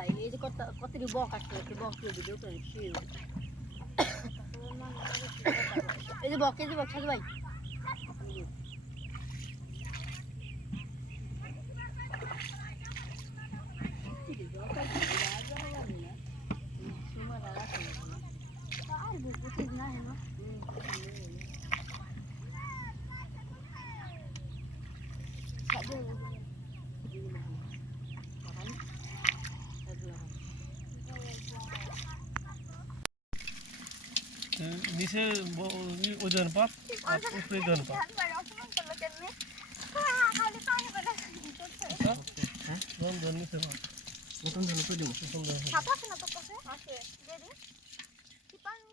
ভাই এই যে কত বক আসছে একটু বক ভিডিও করে এই যে বক সাজু ভাই নিচে ওজন পাত আর উপরে ওজন পাত ধন নিচে পাত প্রথম ধান উপরে দিব প্রথম ধন ছাতা আছে না তোর কাছে? আছে, দে দিন। কি পানি